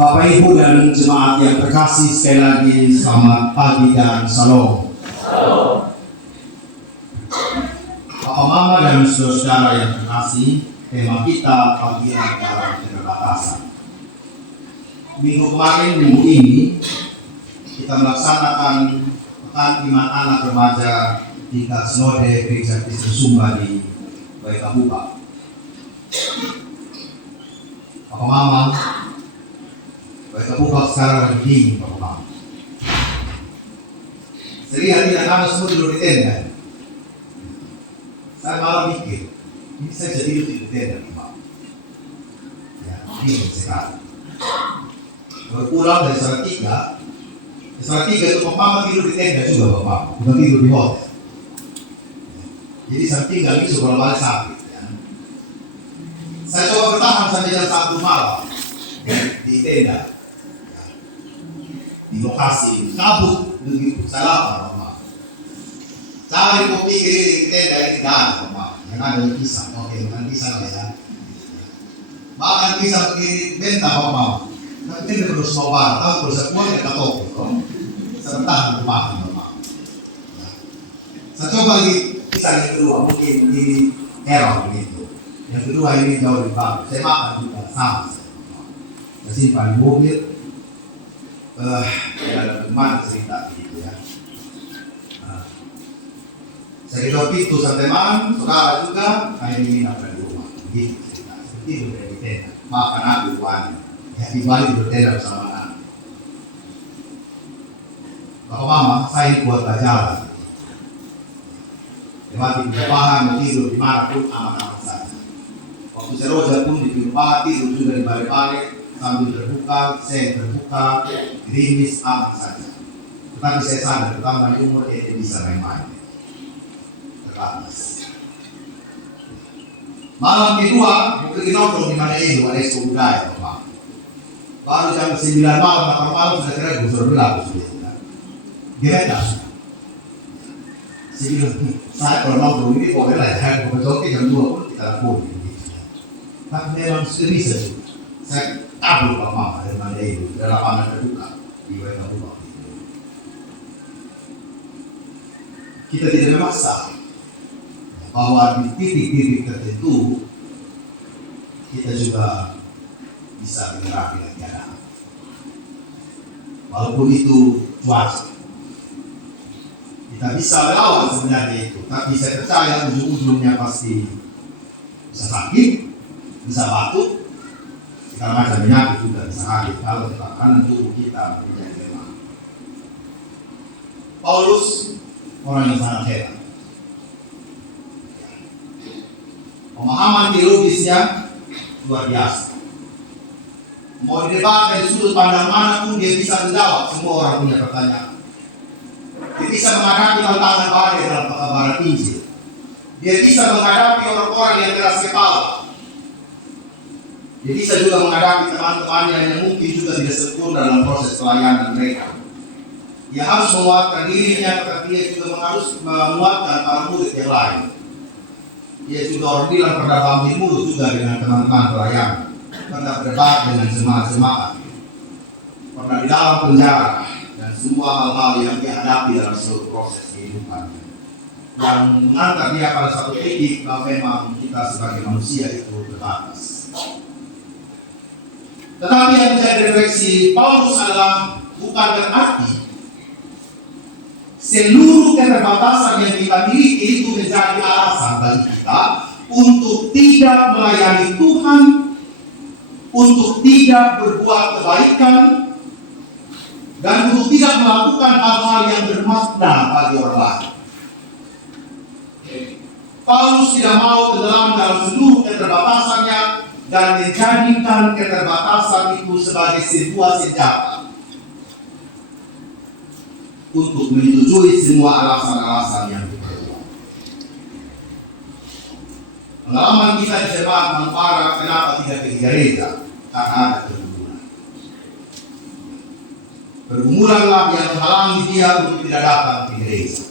Bapak Ibu dan jemaat yang terkasih, sekali lagi selamat pagi dan salam. Bapak Mama dan saudara-saudara yang terkasih, tema kita pagi adalah keterbatasan. Minggu kemarin, minggu ini kita melaksanakan pekan iman anak remaja tingkat Sinode Gereja Kristen Sumba di Baikabupa. Bapak Mama, Baikabupa sekarang lagi dingin, Bapak Mama. Sehingga tidak kami semua tidur di tenda. Saya malah mikir, ini saya jadi tidur di tenda, Bapak. Ya, dingin sekali. Kalau pulang dari Salatiga itu Bapak Mama tidur di tenda juga, Bapak, bukan tidur di hotel. Jadi saya tinggal ini sekolah balik sakit. Ya. Saya coba bertahan sampai jam 1 malam di tenda, ya. Di lokasi kabut begitu. Saya lapar, Bapak. Cari kopi di tenda ini tidak ada, Bapak. Yang ada di pisang. Oke, makan pisang lah ya. Makan pisang begini bentah, Bapak. Tapi ini terus sobar, tahu terus semua kita toko. Saya bertahan untuk makan, Bapak. Ya. Saya coba lagi. Pisang yang kedua mungkin ini error begitu. Yang kedua ini jauh lebih bagus. Saya makan juga sama. Saya simpan di mobil. Ada teman cerita begitu ya. Saya duduk pintu sama teman, saudara juga. Saya ini nggak di rumah. Begitu cerita. Seperti itu dari tenda. Makan aku buan. Ya di Bali bertenda bersama anak. Bapak Mama, saya buat belajar. Lewati perubahan, tidur dimanapun aman-aman saja. Waktu saya roja pun di rumah tidur juga di balik-balik sambil terbuka, saya terbuka, gerimis aman saja. Tetapi saya sadar, terutama di umur dia bisa main-main. Terbatas. Malam kedua, pergi nongkrong di mana itu, ada ekskul budaya, Bapak. Baru jam 9 malam, 8 malam sudah kira gusur berlaku sudah. Gimana? Saya kalau nongkrong ini boleh lah ya, kalau joki jam 2 pun kita lakukan gitu. Tapi memang sudah bisa juga. Saya kabur Pak Mama dari mana itu, dari lapangan terbuka di Baikabupa. Kita tidak memaksa bahwa di titik-titik tertentu kita juga bisa menyerah dengan keadaan. Walaupun itu cuaca. Kita bisa melawan sebenarnya itu, tapi saya percaya ujung-ujungnya pasti bisa sakit, bisa batuk, segala macam penyakit juga bisa hadir kalau tekanan tubuh kita menjadi lemah. Paulus orang yang sangat hebat. Pemahaman teologisnya luar biasa. Mau didebat dari sudut pandang manapun dia bisa menjawab semua orang punya pertanyaan. Dia bisa menghadapi tantangan badai dalam pekabaran Injil. Dia bisa menghadapi orang-orang yang keras kepala. Dia bisa juga menghadapi teman-temannya yang mungkin juga tidak sempurna dalam proses pelayanan mereka. Dia harus menguatkan dirinya, tetapi dia juga harus menguatkan para murid yang lain. Dia juga orang bilang pernah bangun mulut juga dengan teman-teman pelayan. Pernah berdebat dengan jemaat-jemaat. Pernah di dalam penjara. Dan semua hal-hal yang dihadapi dalam seluruh proses kehidupan yang mengantar dia pada satu titik bahwa memang kita sebagai manusia itu terbatas. Tetapi yang menjadi refleksi Paulus adalah bukan berarti seluruh keterbatasan yang kita miliki itu menjadi alasan bagi kita untuk tidak melayani Tuhan, untuk tidak berbuat kebaikan, dan untuk tidak melakukan hal-hal yang bermakna bagi orang lain. Paulus tidak mau tenggelam dalam seluruh keterbatasannya dan menjadikan keterbatasan itu sebagai sebuah senjata untuk menyetujui semua alasan-alasan yang diperlukan. Pengalaman kita di jemaat Mampara kenapa tidak ke gereja? Karena ada pergumulanlah yang menghalangi dia untuk tidak datang ke gereja.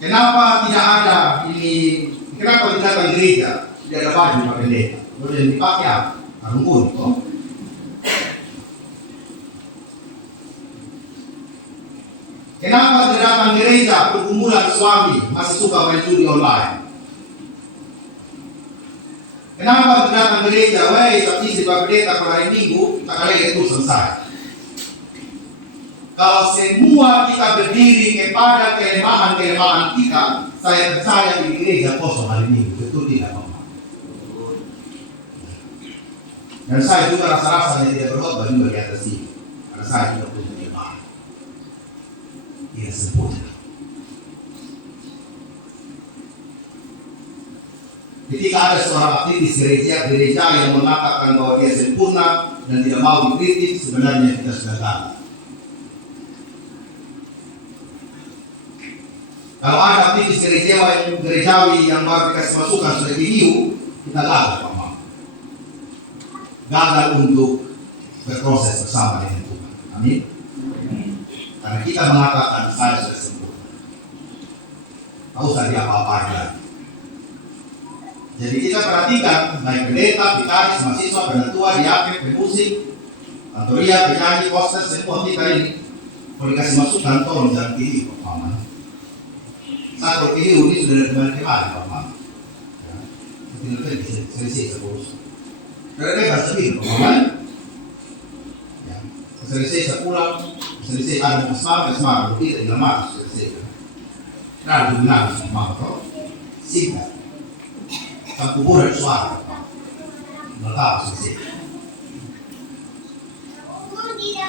Kenapa tidak ada ini? Kenapa tidak datang ke gereja? Tidak ada baju pakai pendeta. Boleh dipakai apa? Karung kuning. datang gereja, pergumulan suami masih suka main judi online. Kenapa datang gereja? Wah, saksi si Pak Pendeta per hari Minggu, tak kali itu selesai. Kalau semua kita berdiri kepada kelemahan-kelemahan kita, saya percaya di gereja kosong hari Minggu, betul tidak Bapak? Dan saya juga rasa-rasanya tidak berkhotbah juga di atas ini, karena saya juga punya kelemahan. Tidak sempurna. Ketika ada seorang aktivis gereja yang mengatakan bahwa dia sempurna dan tidak mau dikritik, sebenarnya kita sudah gagal. Kalau ada aktivis gerejawi yang baru dikasih masukan sudah video, kita gagal, Pak. Gagal untuk berproses bersama dengan Tuhan. Amin. Karena kita mengatakan saya sudah sempurna. Tak usah diapa-apain lagi. Jadi kita perhatikan baik pendeta, vikaris, mahasiswa, penatua, diaken, pemusik, kantoria, penyanyi, poster, semua kita ini kalau dikasih masukan tolong jangan pilih Pak Maman. Saat kalau pilih ini sudah kembali Pak Maman. Tidak bisa selesai sepuluh. Karena bebas pilih Pak Maman. Selesai sepulang, selesai ada asmara, tidak dilamakan selesai. Nah, benar Pak Maman. Singkat. Sang kuburan suara meletak selesai.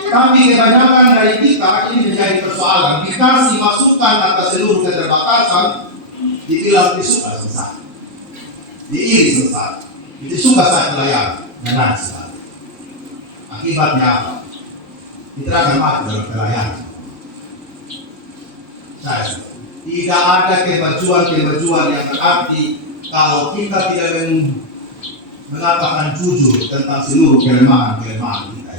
Tapi kebanyakan dari kita ini menjadi persoalan. Dikasih masukan atas seluruh keterbatasan, dibilang disuka selesai, diiri selesai, disuka saat pelayanan dan lain sebagainya. Akibatnya apa? Kita akan mati dalam pelayanan. Tidak ada kemajuan yang berarti kalau kita tidak mengatakan jujur tentang seluruh kelemahan-kelemahan kita.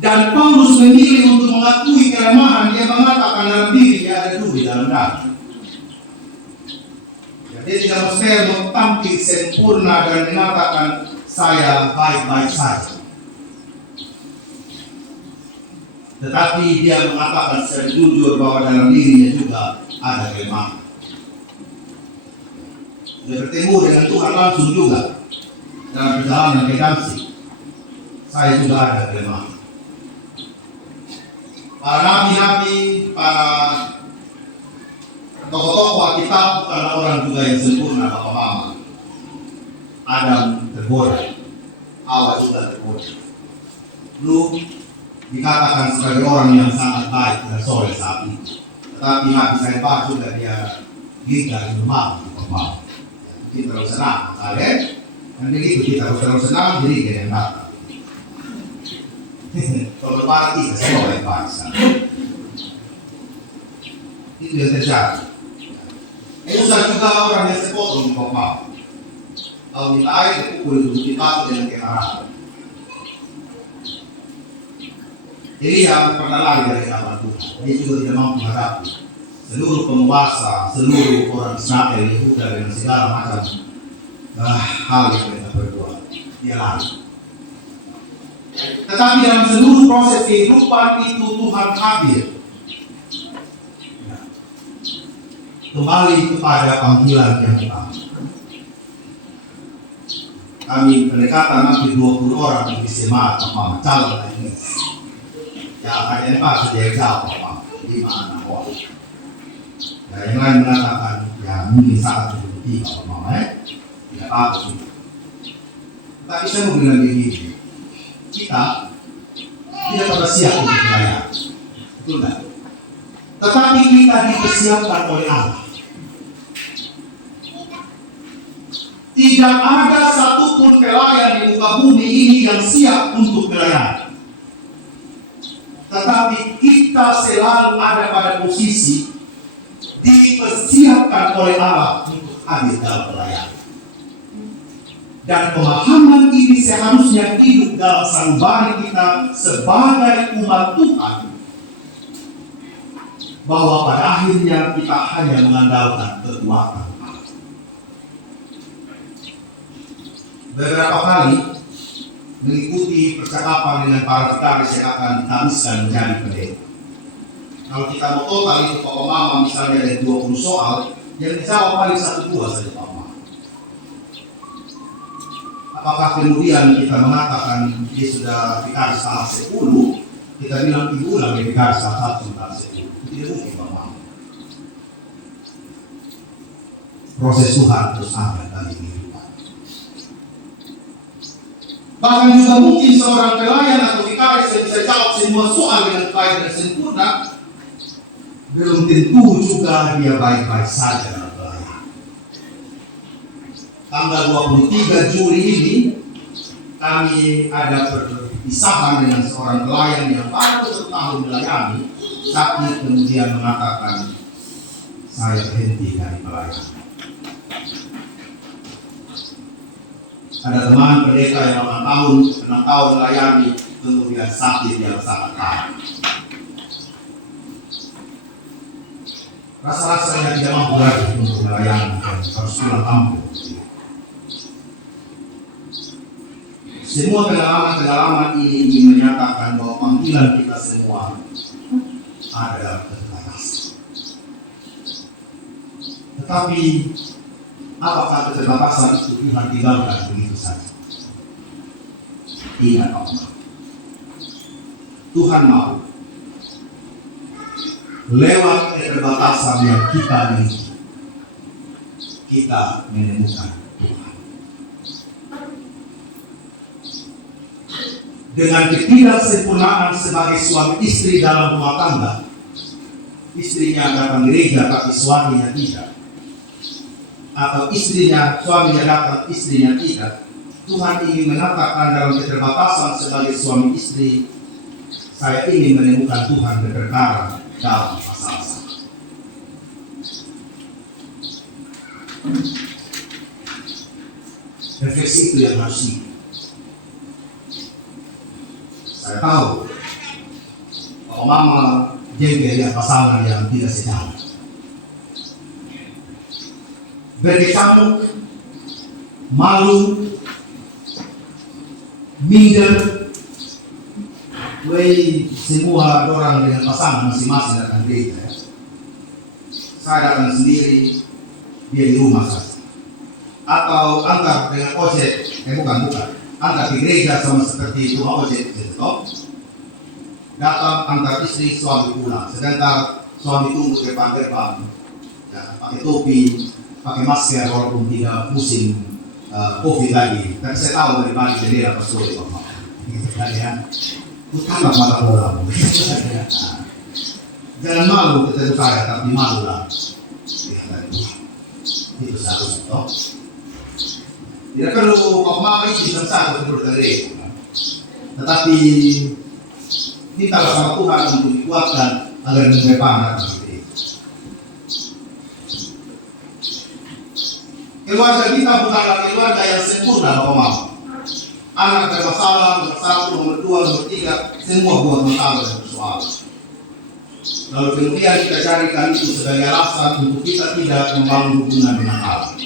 Dan Paulus memilih untuk mengakui kelemahan. Dia mengatakan dalam diri dia ada duri dalam daging. Dia tidak mesti tampil sempurna dan mengatakan saya baik-baik saja. Tetapi dia mengatakan secara jujur bahwa dalam dirinya juga ada kelemahan. Dia bertemu dengan Tuhan langsung juga dalam perjalanan redaksi. Saya juga ada kelemahan. Para nabi-nabi, para tokoh-tokoh Alkitab bukanlah orang juga yang sempurna, Bapak Mama. Adam tergoda, Hawa juga tergoda. Lu dikatakan sebagai orang yang sangat baik dan soleh saat itu. Tetapi Nabi Saibat juga dia gigah rumah, Bapak Mama. Kita terlalu senang, kalian dan begitu kita terlalu senang, jadi kita yang datang. Kalau lebaran kita semua baik-baik sana. Itu yang terjadi. Usah juga orang yang sepotong di bawah. Kalau minta air, dipukul itu kita dengan keharapan. Jadi yang pernah lari dari hadapan Tuhan, dia juga tidak mampu menghadapi seluruh penguasa, seluruh orang Israel, Yehuda dan segala macam hal yang mereka berbuat. Dia lari. Tetapi dalam seluruh proses kehidupan itu Tuhan hadir. Kembali kepada panggilan yang utama. Kami pendekatan hampir 20 orang di SMA, calon ini. Ya, hanya Pak sudah jawab, di mana orang. Ya, yang lain mengatakan, ya mungkin saat itu tidak apa-apa. Tapi saya mau bilang begini. Kita tidak pernah siap untuk melayani, betul tidak? Tetapi kita dipersiapkan oleh Allah. Tidak ada satupun pelayan di muka bumi ini yang siap untuk melayani. Tetapi kita selalu ada pada posisi dipersiapkan oleh Allah untuk hadir dalam pelayanan. Dan pemahaman ini seharusnya hidup dalam sanubari kita sebagai umat Tuhan. Bahwa pada akhirnya kita hanya mengandalkan kekuatan Allah. Beberapa kali mengikuti percakapan dengan para vikaris yang akan ditamiskan menjadi pendeta. Kalau kita mau total itu Pak Mama misalnya ada 20 soal, yang dijawab paling 1-2 saja Pak Mama. Apakah kemudian kita mengatakan dia sudah vikaris tahap 10, kita bilang ibu lagi vikaris tahap 1 tahap 10? Itu tidak mungkin Pak Mama. Proses Tuhan terus ada dalam kehidupan. Bahkan juga mungkin seorang pelayan atau vikaris yang bisa jawab semua soal dengan baik dan sempurna, belum tentu juga dia baik-baik saja dalam pelayanan. Tanggal 23 Juli ini kami ada perpisahan dengan seorang pelayan yang baru 1 tahun melayani, tapi kemudian mengatakan saya berhenti dari pelayanan. Ada teman pendeta yang 6 tahun melayani, kemudian sakit yang sangat parah. Rasa-rasanya tidak mampu lagi untuk melayani dan harus pulang kampung. Semua pengalaman-pengalaman ini ingin menyatakan bahwa panggilan kita semua ada dalam keterbatasan. Tetapi apakah keterbatasan itu Tuhan tinggalkan begitu saja? Tidak, Tuhan mau lewat keterbatasan yang kita miliki, kita menemukan Tuhan. Dengan ketidaksempurnaan sebagai suami istri dalam rumah tangga, istrinya datang gereja tapi suaminya tidak, atau suaminya datang, istrinya tidak, Tuhan ingin mengatakan dalam keterbatasan sebagai suami istri, saya ingin menemukan Tuhan berperkara dalam masalah saya. Refleksi itu yang harus dilakukan. Saya tahu kalau Mama jengkel dengan pasangan yang tidak sejalan, berkecamuk, malu, minder, semua orang dengan pasangan masing-masing datang gereja. Saya datang sendiri, dia di rumah saja. Atau antar dengan ojek, bukan, antar di gereja sama seperti rumah ojek, datang antar istri, suami pulang. Sedangkan suami tunggu depan-depan, ya, pakai topi, pakai masker walaupun tidak musim COVID lagi. Tapi saya tahu dari mana jendela pas sore Bapak. Gitu kan ya. Utama malah bola. Jangan malu ketemu saya, tapi malulah. Itu seharusnya toh. Tidak perlu Pak Mama isi satu menurut dari, tetapi mintalah sama Tuhan untuk dikuatkan agar mendepankan diri. Keluarga kita bukanlah keluarga yang sempurna Bapak Mama. Anak bermasalah, nomor 1, nomor 2, nomor 3, semua buat masalah dan persoalan. Lalu kemudian kita carikan itu sebagai alasan untuk kita tidak membangun hubungan dengan Allah.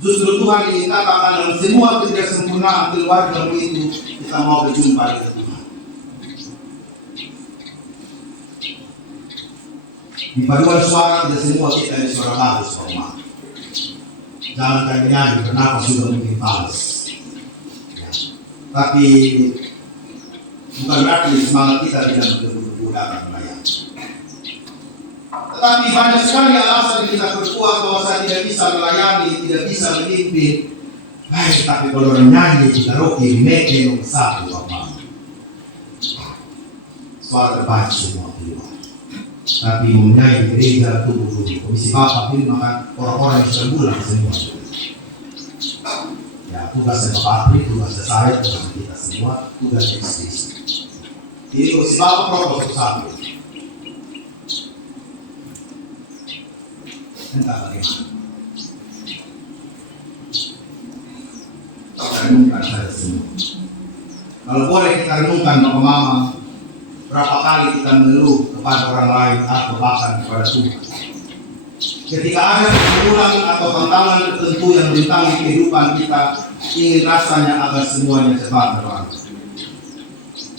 Justru Tuhan ingin katakan dalam semua ketidaksempurnaan keluarga itu kita mau berjumpa dengan Tuhan. Di paduan suara tidak semua kita di suara bagus Bapak Mama. Jangan kami nyanyi bernapas juga mungkin bagus. Tapi bukan berarti semangat kita tidak betul-betul dalam melayani. Tetapi banyak sekali alasan kita berkuat bahwa saya tidak bisa melayani, tidak bisa memimpin. Baik, tapi kalau orang nyanyi di karaoke, di meke nomor 1 Bapak. Suara terbaik semua keluar. Tapi menyanyi di gereja tunggu dulu. Komisi Bapak pilih makan orang-orang yang sudah pulang semua. Ya, tugasnya Bapak Apri, tugasnya saya, tugasnya kita semua, tugasnya istri. Ini komisi Bapak protokol satu. Entah bagaimana. Kita renungkan saja semua. Kalau boleh kita renungkan Bapak Mama, berapa kali kita mengeluh kepada orang lain atau bahkan kepada Tuhan. Ketika ada pergumulan atau tantangan tertentu yang menentangi kehidupan kita, ingin rasanya agar semuanya cepat berlalu.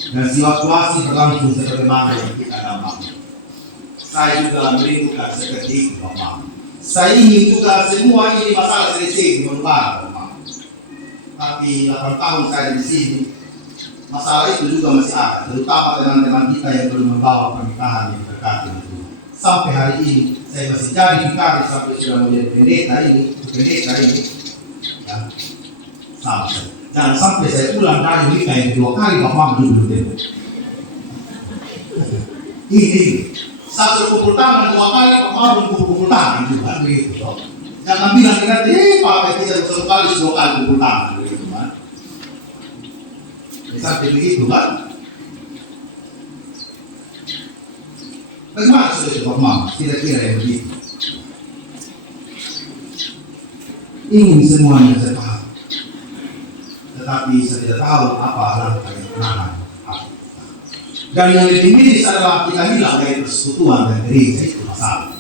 dan situasi berlangsung sebagaimana yang kita dapat. Saya juga merindukan seperti itu, Bapak. Saya ingin juga semua ini masalah selesai di Bapak. Tapi 8 tahun saya di sini, masalah itu juga masih ada, terutama teman-teman kita yang belum membawa pernikahan yang dekat dengan Tuhan. Sampai hari ini saya masih jadi vikari sampai sudah menjadi pendeta ini, ya, sama saja. Jangan sampai saya pulang dari nikah yang kedua kali Bapak belum temu. Ini satu kumpul tangan 2 kali Bapak belum kumpul tangan juga begitu. Jangan bilang nanti, Pak kita 1 kali 2 kali kumpul tangan. Sampai begitu kan? Bagaimana sudah coba Mama? Kira-kira yang begitu. Ingin semuanya saya paham, tetapi saya tidak tahu apa langkah yang benar. Dan yang lebih miris adalah kita hilang dari persekutuan dan gereja, itu masalah.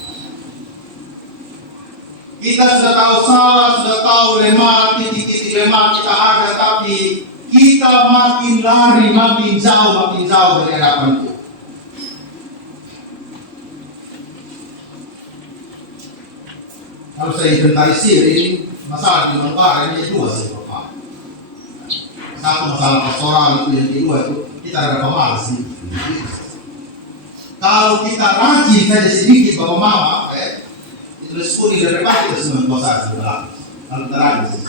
Kita sudah tahu salah, sudah tahu lemah, titik-titik lemah kita ada, tapi kita makin lari, makin jauh dari hadapan Tuhan. Kalau saya inventarisir ini masalah di Manggarai ini 2 sih Bapak. Satu masalah pastoral itu, yang kedua itu kita ada pemalas sedikit. Kalau kita rajin saja sedikit Bapak Mama, itu resiko dari depan kita semua kuasa sebelah. Kalau kita rajin.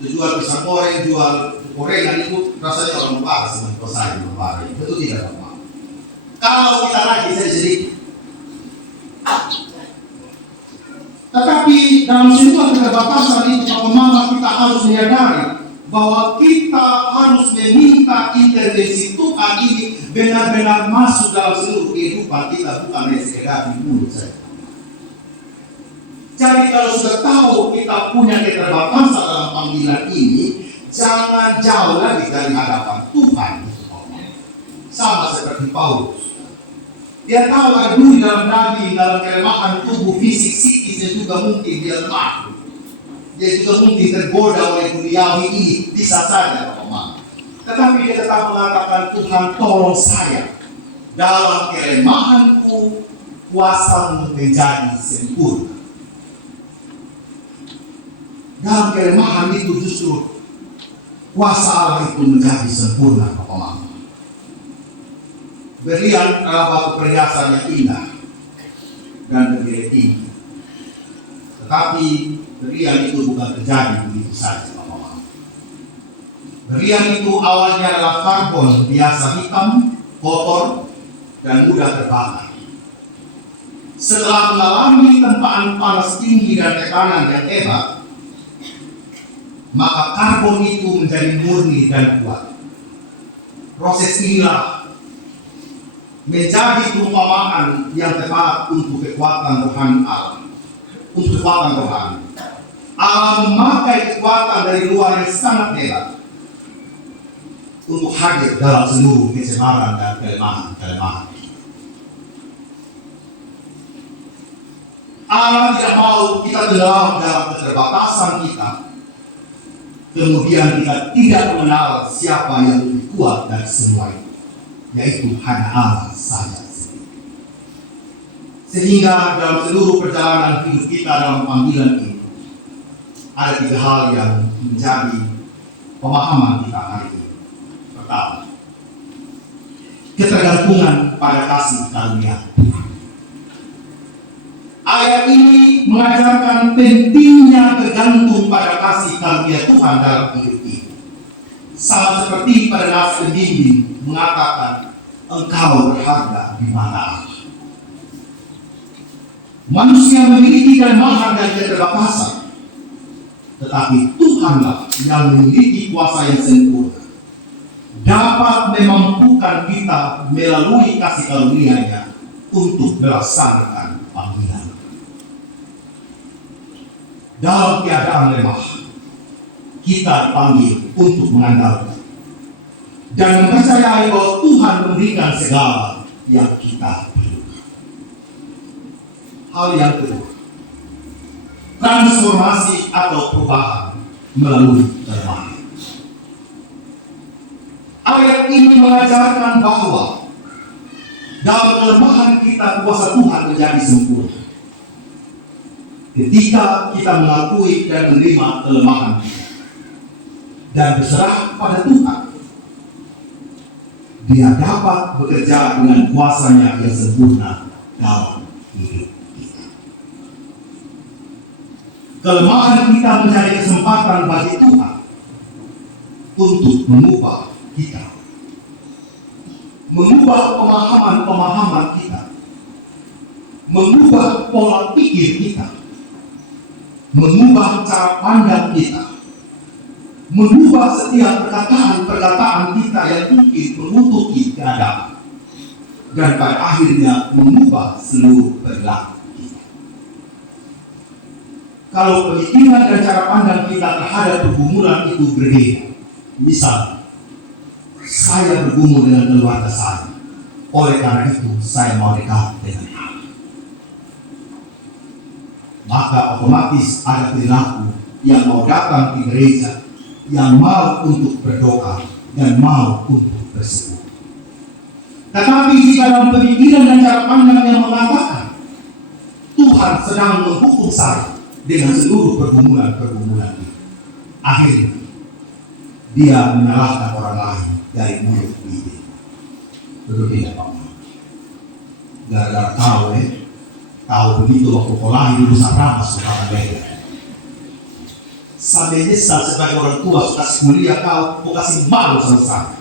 Jual pisang goreng, jual gorengan itu rasanya orang membalas dengan kuasa di Manggarai. Itu tidak Bapak. Kalau kita rajin saja sedikit. Tetapi dalam semua keterbatasan itu, Bapak Mama, kita harus menyadari bahwa kita harus meminta intervensi Tuhan ini benar-benar masuk dalam seluruh kehidupan kita, bukan hanya sekedar di mulut saja. Jadi kalau sudah tahu kita punya keterbatasan dalam panggilan ini, jangan jauh lagi dari hadapan Tuhan. Sama seperti Paulus. Dia tahu ada duri dalam daging, dalam kelemahan tubuh fisik, psikisnya juga mungkin dia lemah. Dia juga mungkin tergoda oleh duniawi ini, bisa saja Bapak. Tetapi dia tetap mengatakan, Tuhan tolong saya. Dalam kelemahanku, kuasa-Mu menjadi sempurna. Dalam kelemahan itu justru kuasa Allah itu menjadi sempurna Bapak. Berlian adalah batu perhiasan yang indah dan bernilai tinggi. Tetapi berlian itu bukan terjadi begitu saja, Bapak. Berlian itu awalnya adalah karbon biasa hitam, kotor, dan mudah terbakar. Setelah mengalami tempaan panas tinggi dan tekanan yang hebat, maka karbon itu menjadi murni dan kuat. Proses inilah menjadi perumpamaan yang tepat untuk kekuatan rohani Allah. Untuk kekuatan rohani, Allah memakai kekuatan dari luar yang sangat hebat untuk hadir dalam seluruh kecemaran dan kelemahan. Allah tidak mau kita tenggelam dalam keterbatasan kita, kemudian kita tidak mengenal siapa yang lebih kuat dari semua itu, yaitu hanya Allah saja. Sehingga dalam seluruh perjalanan hidup kita dalam panggilan ini, ada 3 hal yang menjadi pemahaman kita hari ini. Pertama, ketergantungan pada kasih karunia. Ayat ini mengajarkan pentingnya tergantung pada kasih karunia Tuhan dalam hidup ini. Sama seperti pada nas pembimbing mengatakan, engkau berharga di mata Allah. Manusia memiliki kelemahan dan keterbatasan, tetapi Tuhanlah yang memiliki kuasa yang sempurna, dapat memampukan kita melalui kasih karunia-Nya untuk melaksanakan panggilan. Dalam keadaan lemah, kita dipanggil untuk mengandalkan dan mempercayai bahwa Tuhan memberikan segala yang kita perlukan. Hal yang kedua, transformasi atau perubahan melalui kelemahan. mengajarkan bahwa dalam kelemahan kita kuasa Tuhan menjadi sempurna. Ketika kita mengakui dan menerima kelemahan kita dan berserah pada Tuhan, Dia dapat bekerja dengan kuasa-Nya yang sempurna dalam hidup kita. Kelemahan kita menjadi kesempatan bagi Tuhan untuk mengubah kita, mengubah pemahaman kita, mengubah pola pikir kita, mengubah cara pandang kita, mengubah setiap perkataan kita yang mungkin mengutuki keadaan, dan pada akhirnya mengubah seluruh perilaku kita. Kalau pemikiran dan cara pandang kita terhadap pergumulan itu berbeda, misal saya bergumul dengan keluarga saya, oleh karena itu saya mau dekat dengan Allah, maka otomatis ada perilaku yang mau datang di gereja, yang mau untuk berdoa dan mau untuk bersyukur. Tetapi jika dalam pemikiran dan cara pandang yang mengatakan Tuhan sedang menghukum saya dengan seluruh pergumulan itu, akhirnya dia menyalahkan orang lain dari mulut bibir. Betul tidak, Pak? Gara-gara tahu begitu waktu kolahi dulu sama suka beda. Sampai nyesal sebagai orang tua suka mulia kau kasih malu sama saya.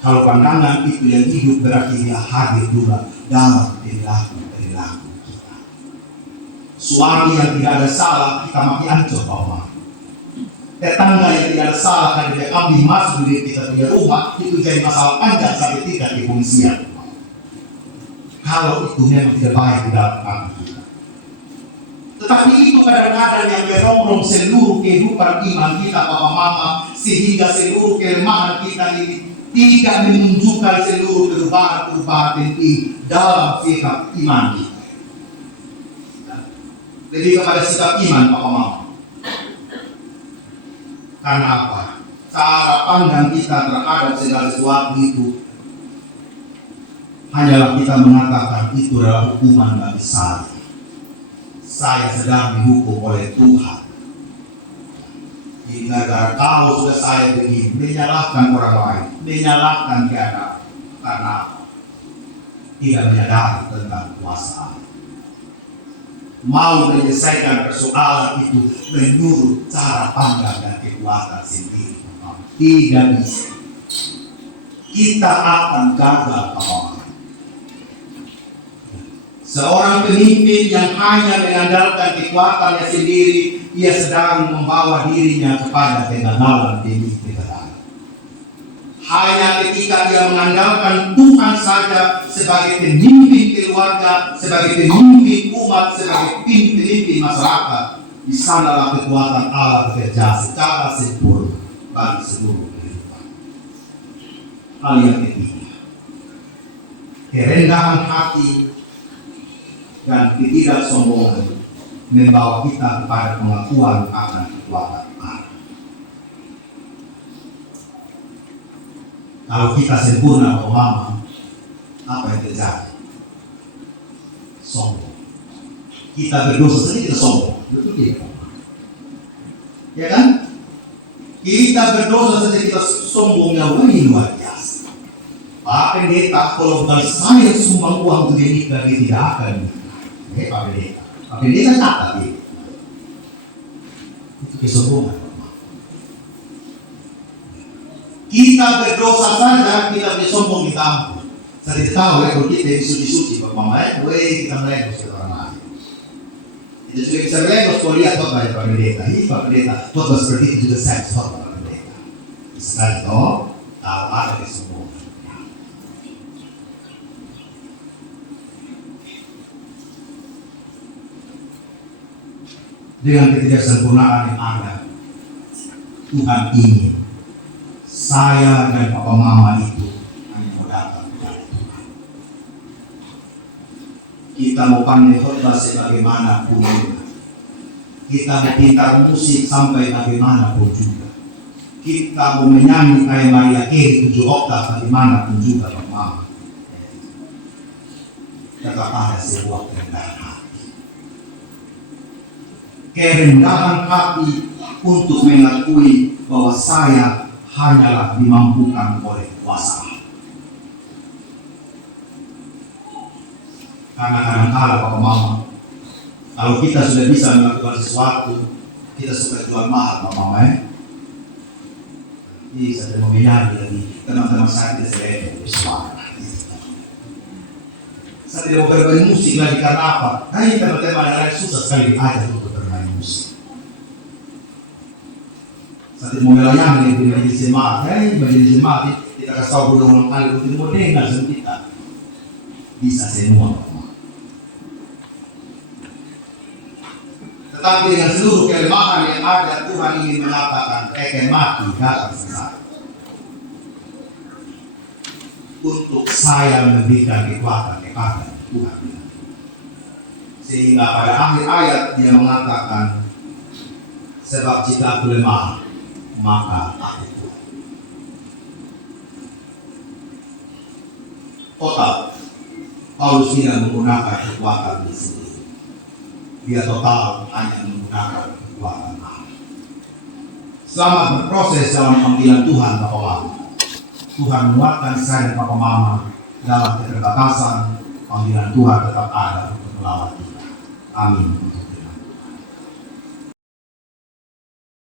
Kalau pandangan itu yang hidup berarti dia hadir juga dalam perilaku kita. Suami yang tidak ada salah kita maki ancur Pak. Tetangga yang tidak ada salah karena dia ambil masuk di kita punya rumah, itu jadi masalah panjang sampai tingkat di kepolisian. Kalau itu memang tidak baik di dalam kami kita. Tetapi itu kadang-kadang yang merongrong seluruh kehidupan iman kita, Papa Mama, sehingga seluruh kelemahan kita ini tidak menunjukkan seluruh perubahan di dalam sikap iman kita. Lebih kepada sikap iman, Papa Mama. Karena apa? Cara pandang kita terhadap segala sesuatu itu hanyalah kita mengatakan itu adalah hukuman bagi saya. Saya sedang dihukum oleh Tuhan. Di negara kau sudah saya begini, menyalahkan orang lain, menyalahkan keadaan, karena tidak menyadari tentang kuasa Allah. Mau menyelesaikan persoalan itu menurut cara pandang dan kekuatan sendiri, tidak bisa. Kita akan gagal, Bapak. Seorang pemimpin yang hanya mengandalkan kekuatannya sendiri, ia sedang membawa dirinya kepada kegagalan demi kegagalan. Hanya ketika dia mengandalkan Tuhan saja sebagai pemimpin keluarga, sebagai pemimpin umat, sebagai pemimpin masyarakat, di sanalah kekuatan Allah bekerja secara sempurna bagi seluruh kehidupan. Hal yang ketiga, kerendahan hati dan ketidaksombongan membawa kita kepada pengakuan akan kekuatan Allah. Kalau kita sempurna, Mama, apa yang terjadi? Sombong. Kita berdosa saja kita sombong, betul tidak? Ya kan? Kita berdosa saja kita sombongnya luar biasa. Pak Pendeta, kalau bukan saya sumbang uang untuk menikah, dia tidak akan. Pak Pendeta. Pak Pendeta catat dia. Itu kesombongan. Kita berdosa saja, kita bersombong kita ampun. Saya tidak tahu kalau kita disuci-suci, Pak Mama, kita melengos ke orang lain. Kita juga bisa melengos kalau lihat Pak Pendeta. Pak Pendeta, Pak seperti itu juga saya Pak Pendeta. Sekali itu, kalau ada kesombongan. Dengan ketidaksempurnaan yang ada, Tuhan ingin saya dan Papa Mama itu hanya mau datang kepada Tuhan. Kita mau pandai khotbah sebagaimanapun juga, kita mau pintar musik sampai bagaimanapun juga, kita mau menyanyi kayak Maria Carey 7 oktav, bagaimanapun juga Pak Mama, tetap ada sebuah kerendahan hati. Kerendahan hati untuk mengakui bahwa saya hanyalah dimampukan oleh kuasa Allah. Karena kadang-kala Pak Mama, kalau kita sudah bisa melakukan sesuatu, kita suka jual mahal Pak Mama ya. Jadi saya mau menyanyi lagi, teman-teman saya tidak selesai bersuara. Saya tidak mau bermain musik lagi karena apa? Karena teman-teman yang lain susah sekali aja untuk bermain musik. Saya tidak mau melayani di majelis jemaat. Majelis jemaat kita kasih tahu berulang kali untuk mau dengar sama kita. Bisa semua. Tetapi dengan seluruh kelemahan yang ada, Tuhan ingin mengatakan, mati datang selesai. Untuk saya memberikan kekuatan kepada Tuhan. Sehingga pada akhir ayat dia mengatakan, sebab jika aku lemah, maka aku kuat. Total, Paulus tidak menggunakan kekuatan di sini. Dia total hanya menggunakan kekuatan Allah. Selamat berproses dalam panggilan Tuhan Bapak Mama. Tuhan menguatkan saya dan Bapak Mama dalam keterbatasan. Panggilan Tuhan tetap ada untuk melawan kita. Amin.